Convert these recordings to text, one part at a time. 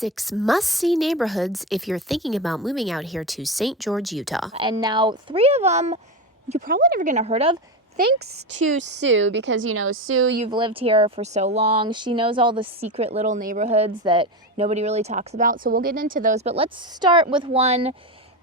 6 must-see neighborhoods if you're thinking about moving out here to St. George, Utah. And now 3 of them you're probably never going to heard of, thanks to Sue, because, Sue, you've lived here for so long. She knows all the secret little neighborhoods that nobody really talks about. So we'll get into those. But let's start with one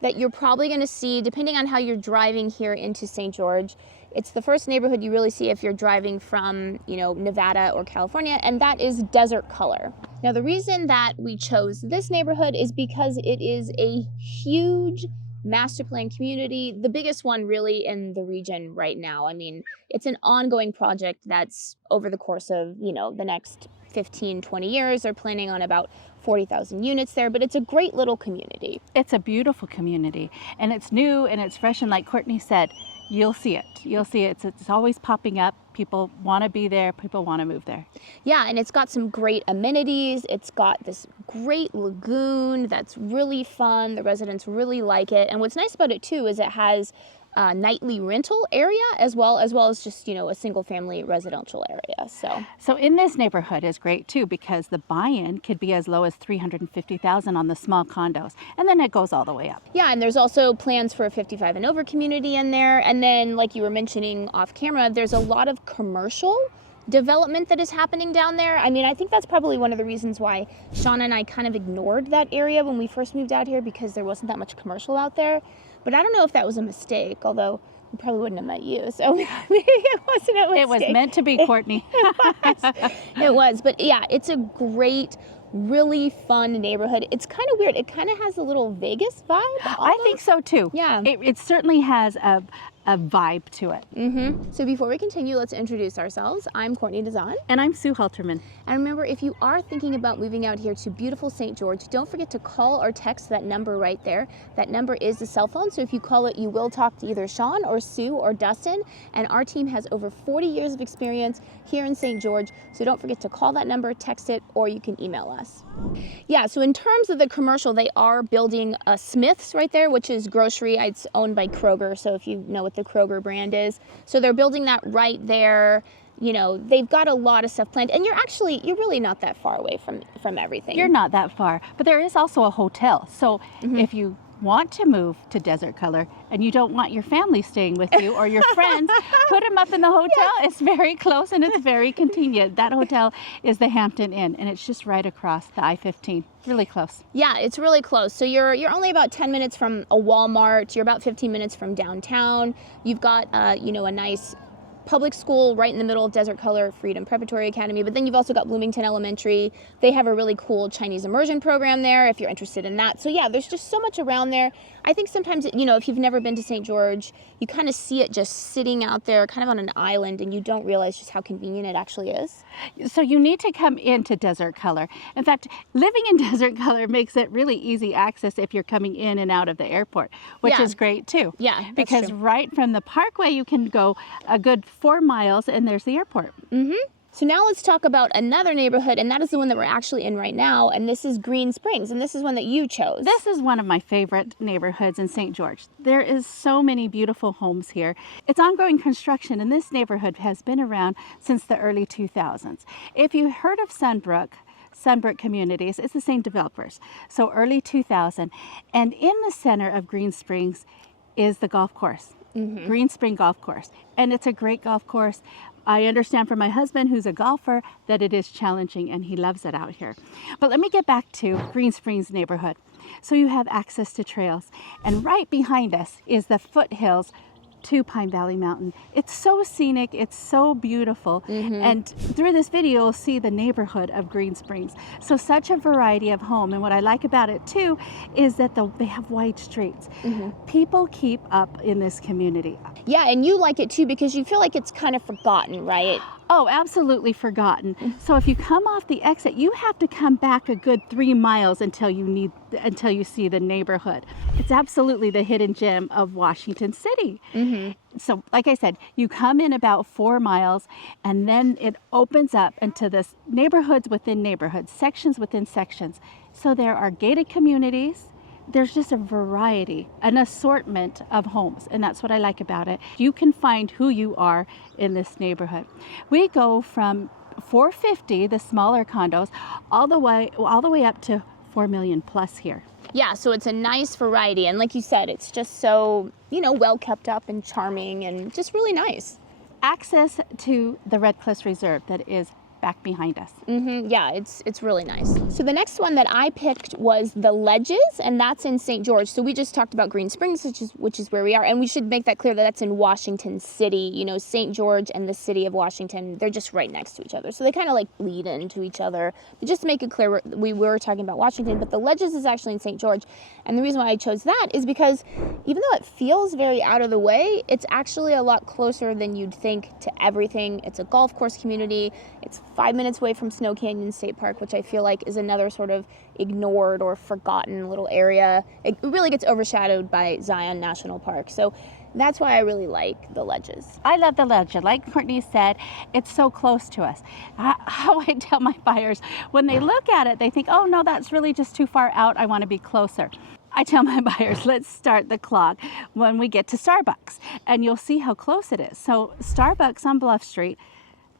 that you're probably going to see, depending on how you're driving here into St. George. It's the first neighborhood you really see if you're driving from, Nevada or California, and that is Desert Color. Now, the reason that we chose this neighborhood is because it is a huge master plan community, the biggest one really in the region right now. I mean, it's an ongoing project that's over the course of, the next 15, 20 years. They're planning on about 40,000 units there, but it's a great little community. It's a beautiful community, and it's new and it's fresh, and like Courtney said, you'll see it. You'll see it. It's always popping up. People want to be there. People want to move there. Yeah, and it's got some great amenities. It's got this great lagoon that's really fun. The residents really like it. And what's nice about it, too, is it has a nightly rental area as well as just, a single family residential area. So in this neighborhood is great, too, because the buy-in could be as low as $350,000 on the small condos. And then it goes all the way up. Yeah, and there's also plans for a 55 and over community in there. And then, like you were mentioning off camera, there's a lot of commercial development that is happening down there. I mean, I think that's probably one of the reasons why Sean and I kind of ignored that area when we first moved out here, because there wasn't that much commercial out there. But I don't know if that was a mistake, although we probably wouldn't have met you, so maybe it wasn't a mistake. It was meant to be, Courtney. It was. But yeah, it's a great, really fun neighborhood. It's kind of weird. It kind of has a little Vegas vibe. Almost. I think so too. Yeah. It certainly has a vibe to it. Mm-hmm. So before we continue, let's introduce ourselves. I'm Courtney Dazan. And I'm Sue Halterman. And remember, if you are thinking about moving out here to beautiful St. George, don't forget to call or text that number right there. That number is the cell phone, so if you call it, you will talk to either Sean or Sue or Dustin. And our team has over 40 years of experience here in St. George, so don't forget to call that number, text it, or you can email us. Yeah, so in terms of the commercial, they are building a Smith's right there, which is grocery. It's owned by Kroger, so if you know what the Kroger brand is. So they're building that right there. They've got a lot of stuff planned, and you're really not that far away from everything. You're not that far, but there is also a hotel. So if you want to move to Desert Color and you don't want your family staying with you or your friends, put them up in the hotel. Yeah. It's very close and it's very convenient. That hotel is the Hampton Inn, and it's just right across the I-15. Really close. Yeah, it's really close. So you're only about 10 minutes from a Walmart. You're about 15 minutes from downtown. You've got a nice public school right in the middle of Desert Color, Freedom Preparatory Academy, but then you've also got Bloomington Elementary. They have a really cool Chinese immersion program there if you're interested in that. So yeah, there's just so much around there. I think sometimes, if you've never been to St. George, you kind of see it just sitting out there kind of on an island, and you don't realize just how convenient it actually is. So you need to come into Desert Color. In fact, living in Desert Color makes it really easy access if you're coming in and out of the airport, which is great too. Yeah, because right from the parkway, you can go a good 4 miles and there's the airport. Mm-hmm. So now let's talk about another neighborhood, and that is the one that we're actually in right now, and this is Green Springs, and this is one that you chose. This is one of my favorite neighborhoods in St. George. There is so many beautiful homes here. It's ongoing construction, and this neighborhood has been around since the early 2000s. If you heard of Sunbrook Communities, it's the same developers. So early 2000, and in the center of Green Springs is the golf course. Mm-hmm. Green Spring Golf Course, and it's a great golf course. I understand from my husband, who's a golfer, that it is challenging and he loves it out here. But let me get back to Green Springs neighborhood. So you have access to trails, and right behind us is the foothills to Pine Valley Mountain. It's so scenic, it's so beautiful. Mm-hmm. And through this video, you'll see the neighborhood of Green Springs. So such a variety of home. And what I like about it too is that they have wide streets. Mm-hmm. People keep up in this community. Yeah, and you like it too because you feel like it's kind of forgotten, right? Oh, absolutely forgotten. So if you come off the exit, you have to come back a good 3 miles until you see the neighborhood. It's absolutely the hidden gem of Washington City. Mm-hmm. So like I said, you come in about 4 miles, and then it opens up into this neighborhoods within neighborhoods, sections within sections. So there are gated communities. There's just a variety, an assortment of homes, and that's what I like about it. You can find who you are in this neighborhood. We go from 450, the smaller condos, all the way up to 4 million plus here. Yeah, so it's a nice variety. And like you said, it's just so, well kept up and charming and just really nice. Access to the Red Cliffs Reserve that is back behind us. Yeah, it's really nice. So the next one that I picked was the Ledges, and that's in St. George. So we just talked about Green Springs, which is where we are, and we should make that clear that that's in Washington City. St. George and the city of Washington, they're just right next to each other. So they kind of like bleed into each other. But just to make it clear, we were talking about Washington, but the Ledges is actually in St. George. And the reason why I chose that is because even though it feels very out of the way, it's actually a lot closer than you'd think to everything. It's a golf course community. It's 5 minutes away from Snow Canyon State Park, which I feel like is another sort of ignored or forgotten little area. It really gets overshadowed by Zion National Park. So that's why I really like the Ledges. I love the Ledge. Like Courtney said, it's so close to us. How I tell my buyers, when they look at it, they think, oh no, that's really just too far out. I want to be closer. I tell my buyers, let's start the clock when we get to Starbucks, and you'll see how close it is. So Starbucks on Bluff Street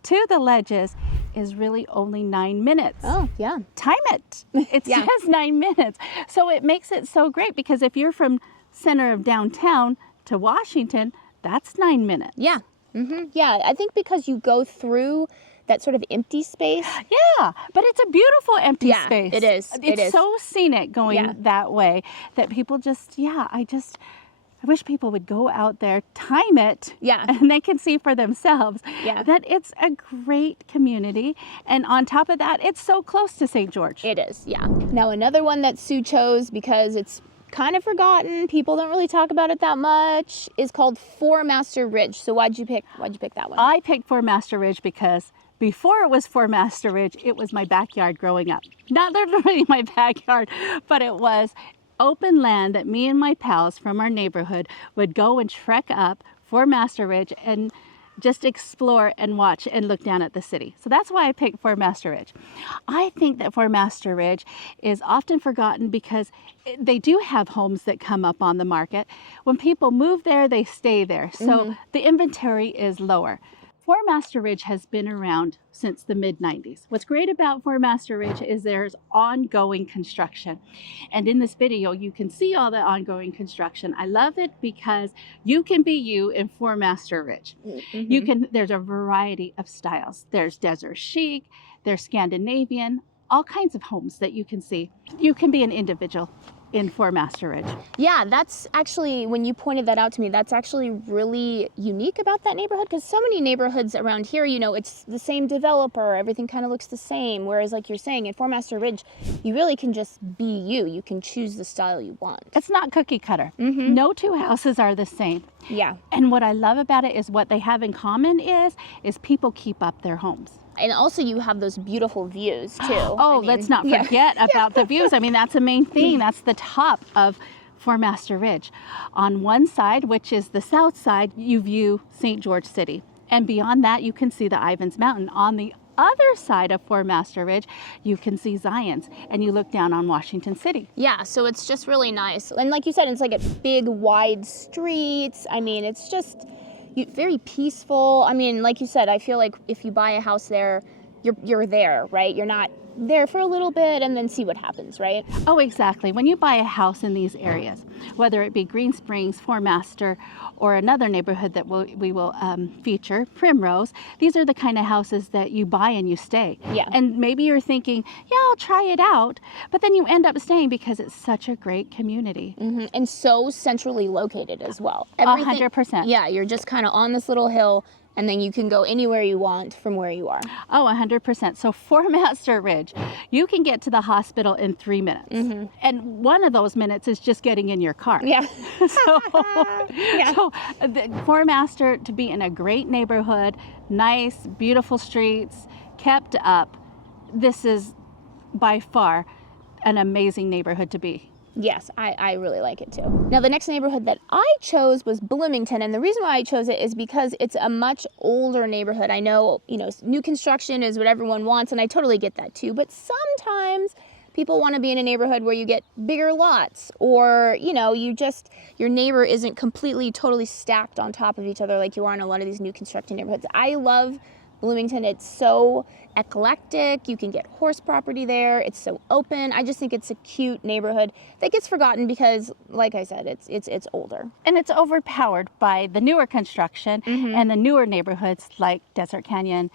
to the Ledges is really only 9 minutes. Oh, yeah. Time it. It says 9 minutes. So it makes it so great because if you're from center of downtown to Washington, that's 9 minutes. Yeah. Yeah, I think because you go through that sort of empty space. Yeah, but it's a beautiful empty space. It is. It's so scenic going that way that people just, I wish people would go out there, time it, and they can see for themselves that it's a great community. And on top of that, it's so close to St. George. It is, yeah. Now, another one that Sue chose because it's kind of forgotten, people don't really talk about it that much, is called Formaster Ridge. So why'd you pick that one? I picked Formaster Ridge because before it was Formaster Ridge, it was my backyard growing up. Not literally my backyard, but it was open land that me and my pals from our neighborhood would go and trek up Formaster Ridge and just explore and watch and look down at the city. So that's why I picked Formaster Ridge. I think that Formaster Ridge is often forgotten because they do have homes that come up on the market. When people move there, they stay there. So the inventory is lower. Formaster Ridge has been around since the mid-90s. What's great about Formaster Ridge is there's ongoing construction. And in this video, you can see all the ongoing construction. I love it because you can be you in Formaster Ridge. There's a variety of styles. There's desert chic, there's Scandinavian, all kinds of homes that you can see. You can be an individual in Formaster Ridge. Yeah, that's actually, when you pointed that out to me, that's actually really unique about that neighborhood, because so many neighborhoods around here, it's the same developer, everything kind of looks the same, whereas like you're saying, in Formaster Ridge, you really can just be you. You can choose the style you want. It's not cookie cutter. No two houses are the same. Yeah. And what I love about it is what they have in common is people keep up their homes. And also you have those beautiful views too. Oh, let's not forget about the views. I mean, that's the main thing. That's the top of Formaster Ridge. On one side, which is the south side, you view St. George City. And beyond that, you can see the Ivans Mountain. On the other side of Formaster Ridge, you can see Zions, and you look down on Washington City. Yeah, so it's just really nice. And like you said, it's like a big, wide streets. I mean, it's just very peaceful. I mean, like you said, I feel like if you buy a house there, you're there, right? You're not there for a little bit and then see what happens, right? Oh, exactly. When you buy a house in these areas, whether it be Green Springs, Formaster, or another neighborhood that we will feature, Primrose, these are the kind of houses that you buy and you stay. Yeah. And maybe you're thinking, yeah, I'll try it out, but then you end up staying because it's such a great community. And so centrally located as well. 100%. Yeah, you're just kind of on this little hill, and then you can go anywhere you want from where you are. Oh, 100%. So Formaster Ridge, you can get to the hospital in 3 minutes. And one of those minutes is just getting in your car. Yeah. So Formaster, to be in a great neighborhood, nice, beautiful streets, kept up, this is by far an amazing neighborhood to be. Yes, I really like it too. Now, the next neighborhood that I chose was Bloomington, and the reason why I chose it is because it's a much older neighborhood. I know, new construction is what everyone wants, and I totally get that too, but sometimes people want to be in a neighborhood where you get bigger lots, or, your neighbor isn't completely, totally stacked on top of each other like you are in a lot of these new construction neighborhoods. I love Bloomington. It's so eclectic. You can get horse property there. It's so open. I just think it's a cute neighborhood that gets forgotten because, like I said, it's older. And it's overpowered by the newer construction and the newer neighborhoods like Desert Canyon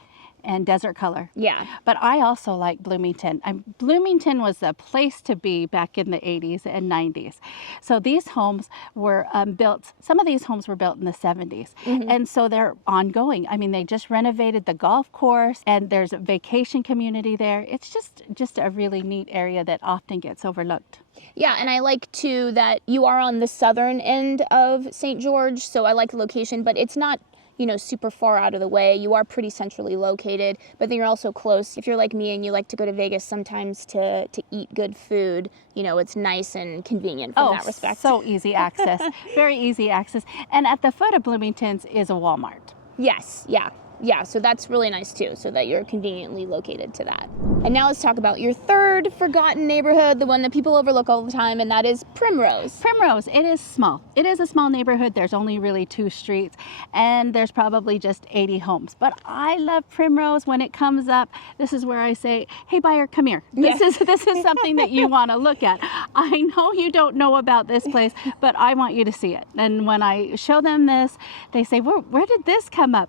and Desert Color. Yeah. But I also like Bloomington. Bloomington was a place to be back in the 80s and 90s. So these homes were built, some of these homes were built in the 70s. And so they're ongoing. I mean, they just renovated the golf course and there's a vacation community there. It's just a really neat area that often gets overlooked. Yeah, and I like too that you are on the southern end of St. George, so I like the location, but it's not, you know, super far out of the way. You are pretty centrally located, but then you're also close. If you're like me and you like to go to Vegas sometimes to eat good food, you know, it's nice and convenient from that respect. So easy access, very easy access. And at the foot of Bloomington's is a Walmart. Yes, yeah. Yeah, so that's really nice too, so that you're conveniently located to that. And now let's talk about your third forgotten neighborhood, the one that people overlook all the time, and that is Primrose. Primrose, it is small. It is a small neighborhood. There's only really 2 streets, and there's probably just 80 homes. But I love Primrose. When it comes up, this is where I say, hey, buyer, come here. This is something that you want to look at. I know you don't know about this place, but I want you to see it. And when I show them this, they say, where did this come up?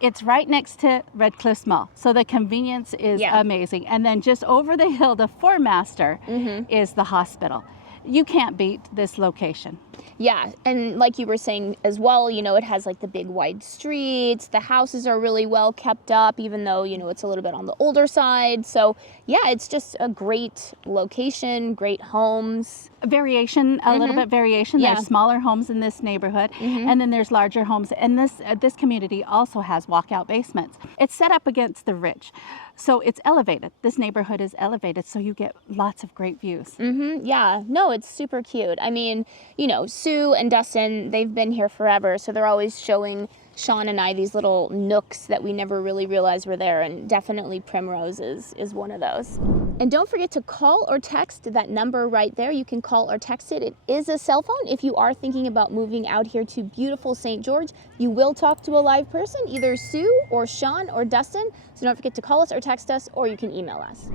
It's right next to Red Cliffs Mall, so the convenience is amazing. And then just over the hill, the Formaster is the hospital. You can't beat this location. Yeah, and like you were saying as well, you know, it has like the big wide streets. The houses are really well kept up, even though, you know, it's a little bit on the older side. So yeah, it's just a great location, great homes. Variation, a little bit variation. Yeah. There's smaller homes in this neighborhood, and then there's larger homes. And this community also has walkout basements. It's set up against the ridge, so it's elevated. This neighborhood is elevated, so you get lots of great views. Yeah, no, it's super cute. I mean, you know, Sue and Dustin, they've been here forever, so they're always showing Sean and I these little nooks that we never really realized were there, and definitely Primrose is one of those. And don't forget to call or text that number right there. You can call or text it. It is a cell phone. If you are thinking about moving out here to beautiful St. George, you will talk to a live person, either Sue or Sean or Dustin. So don't forget to call us or text us, or you can email us.